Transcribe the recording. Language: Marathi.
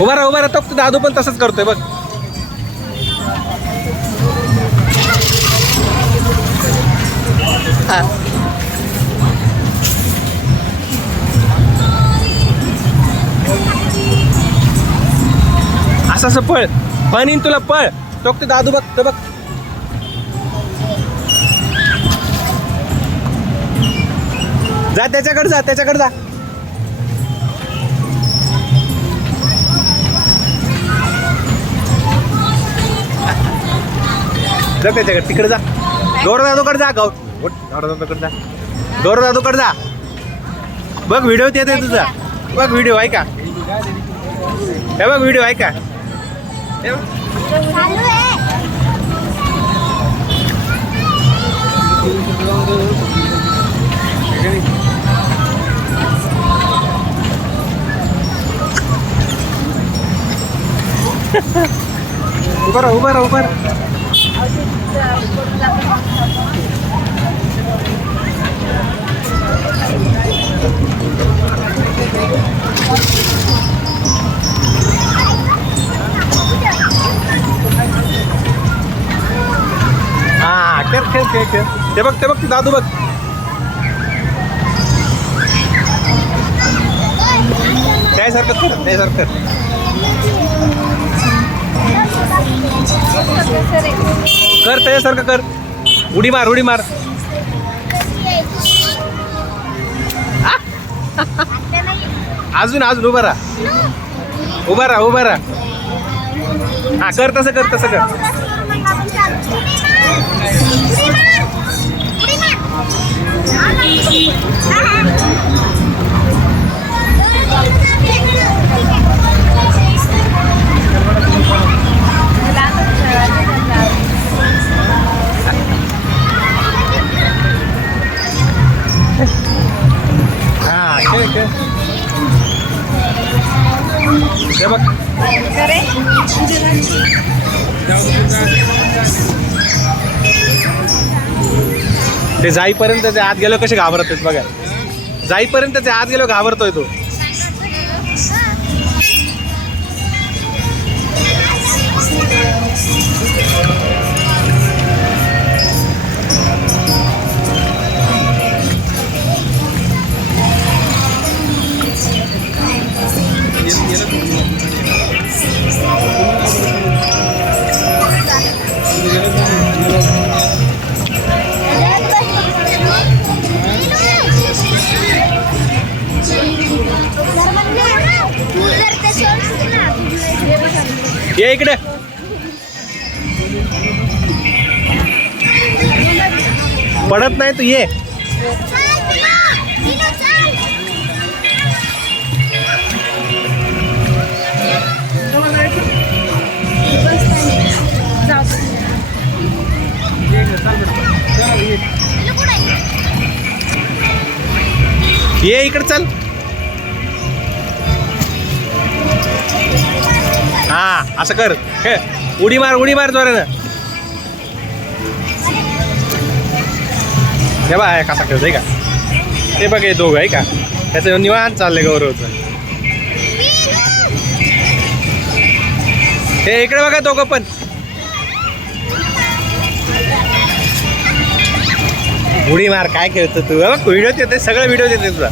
उभा राहा तो दादू पण तसंच करतोय बघ. असं पळ पण येईन तुला, पळ. तो दादू बघ तो बघ. जा त्याच्याकडे जा जा. त्याच्याकडे तिकडे जा. गौरव दादूकडे जा. दादूकडे जा. गौरव दादूकडे जा. बघ व्हिडिओ येते तुझा. बघ व्हिडिओ आहे का? हे बघ व्हिडिओ आहे का? उभा राहा. हा खेळ. ते बघ ते दादू बघ. त्यासारखं कर. कर त्याच्यासारखं कर. उडी मार. अजून उभा राहा. हा कर तसं कर. हे बघ ते जाईपर्यंत ते आत गेलो कसे घाबरत आहेत बघा. जाईपर्यंत ते आत गेलो घाबरतोय तो. ये इकडे. पडत नाही तू ये. ये इकडे चल. हा असं कर. उडी मार जोरानं. हे बघ कसा खेळतोय का. ते बघ हे दोघं आहे का. त्याचं निवांत चाललंय गौरवचं. हे इकडे बघा दोघं पण. उडी मार काय खेळतो तू. व्हिडिओ येते सगळं व्हिडिओ येते तुझा.